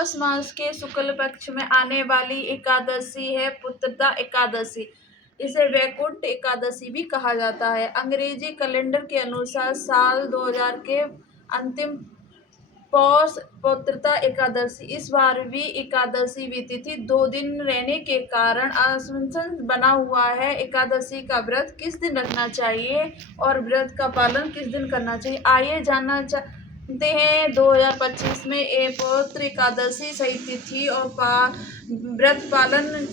पौष मास के शुक्ल पक्ष में आने वाली एकादशी है पुत्रदा एकादशी। इसे वैकुंठ एकादशी भी कहा जाता है। अंग्रेजी कैलेंडर के अनुसार साल 2000 के अंतिम पौष पुत्रदा एकादशी इस बार भी एकादशी भी तिथि 2 दिन रहने के कारण असमंजस बना हुआ है। एकादशी का व्रत किस दिन रखना चाहिए और व्रत का पालन किस दिन करना चाहिए, आइए जानना चाहते हैं। 2025 में पवित्र एकादशी सही तिथि और व्रत पालन।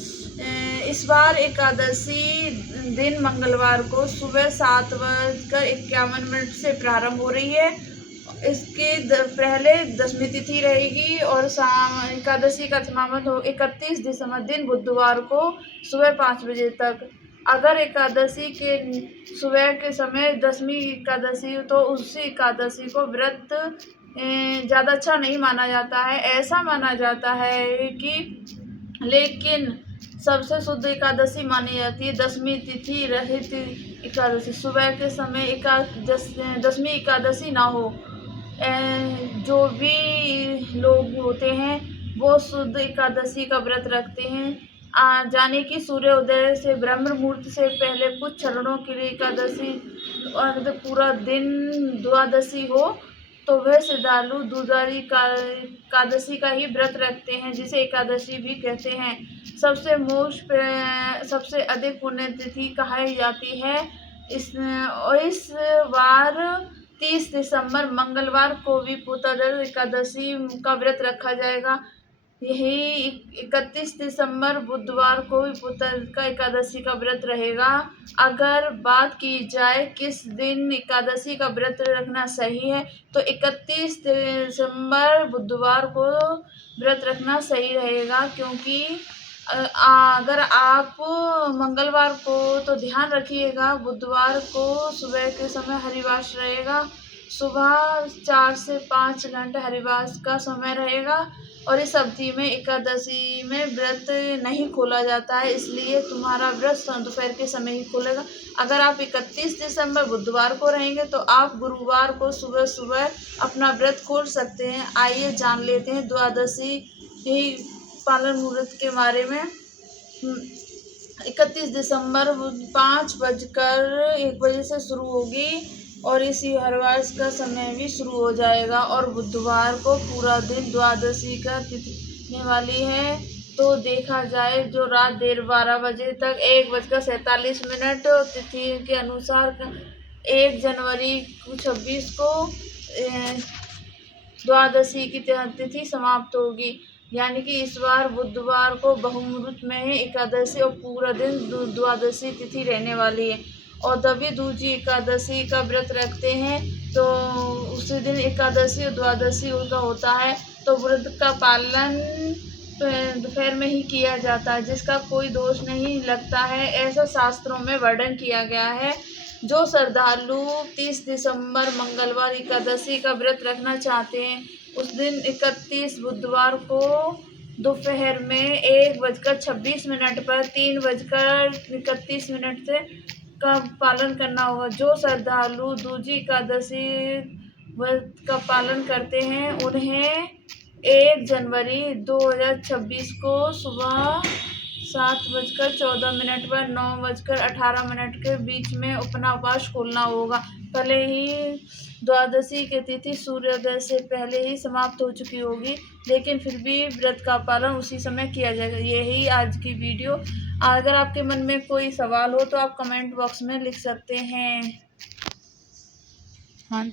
इस बार एकादशी दिन मंगलवार को सुबह 7:51 से प्रारंभ हो रही है। इसके पहले दशमी तिथि रहेगी और एकादशी का समापन हो 31 दिसंबर दिन बुधवार को सुबह 5 बजे तक। अगर एकादशी के सुबह के समय दशमी एकादशी हो तो उसी एकादशी को व्रत ज़्यादा अच्छा नहीं माना जाता है। ऐसा माना जाता है कि लेकिन सबसे शुद्ध एकादशी मानी जाती है दशमी तिथि रहित एकादशी। सुबह के समय दशमी एकादशी ना हो, जो भी लोग होते हैं वो शुद्ध एकादशी का व्रत रखते हैं। जाने की सूर्योदय से ब्रह्म मुहूर्त से पहले कुछ क्षणों के लिए एकादशी और पूरा दिन द्वादशी हो तो वह श्रद्धालु द्वादशी एकादशी का ही व्रत रखते हैं, जिसे एकादशी भी कहते हैं। सबसे अधिक पुण्य तिथि कही जाती है। इस बार 30 दिसंबर मंगलवार को भी पुत्रदा एकादशी का व्रत रखा जाएगा। यही 31 दिसंबर बुधवार को भी पुत्रदा एकादशी का व्रत रहेगा। अगर बात की जाए किस दिन एकादशी का व्रत रखना सही है तो 31 दिसंबर बुधवार को व्रत रखना सही रहेगा, क्योंकि अगर आप मंगलवार को तो ध्यान रखिएगा बुधवार को सुबह के समय हरिवास रहेगा। सुबह 4 से 5 घंटे हरिवास का समय रहेगा और इस अवधि में एकादशी में व्रत नहीं खोला जाता है, इसलिए तुम्हारा व्रत दोपहर के समय ही खुलेगा। अगर आप 31 दिसंबर बुधवार को रहेंगे तो आप गुरुवार को सुबह सुबह अपना व्रत खोल सकते हैं। आइए जान लेते हैं द्वादशी ही पालन मुहूर्त के बारे में। 31 दिसंबर 5:01 से शुरू होगी और इसी हरवास का समय भी शुरू हो जाएगा और बुधवार को पूरा दिन द्वादशी का तिथि होने वाली है। तो देखा जाए जो रात 12 बजे तक 1:47 और तिथि के अनुसार 1 जनवरी 2026 को द्वादशी की तिथि समाप्त होगी। यानी कि इस बार बुधवार को बहुमुहूर्त में है एकादशी और पूरा दिन द्वादशी तिथि रहने वाली है। और तभी दूजी एकादशी का व्रत रखते हैं तो उसी दिन एकादशी और द्वादशी उनका होता है, तो व्रत का पालन दोपहर में ही किया जाता है, जिसका कोई दोष नहीं लगता है, ऐसा शास्त्रों में वर्णन किया गया है। जो श्रद्धालु 30 दिसंबर मंगलवार एकादशी का व्रत रखना चाहते हैं उस दिन 31 बुधवार को दोपहर में 1:26 पर 3:31 से का पालन करना होगा। जो श्रद्धालु दूजी एकादशी व्रत का पालन करते हैं उन्हें 1 जनवरी 2026 को सुबह 7:14 पर 9:18 के बीच में अपना उपवास खोलना होगा। भले ही द्वादशी की तिथि सूर्योदय से पहले ही समाप्त हो चुकी होगी, लेकिन फिर भी व्रत का पालन उसी समय किया जाएगा। यही आज की वीडियो। अगर आपके मन में कोई सवाल हो तो आप कमेंट बॉक्स में लिख सकते हैं। हाँ।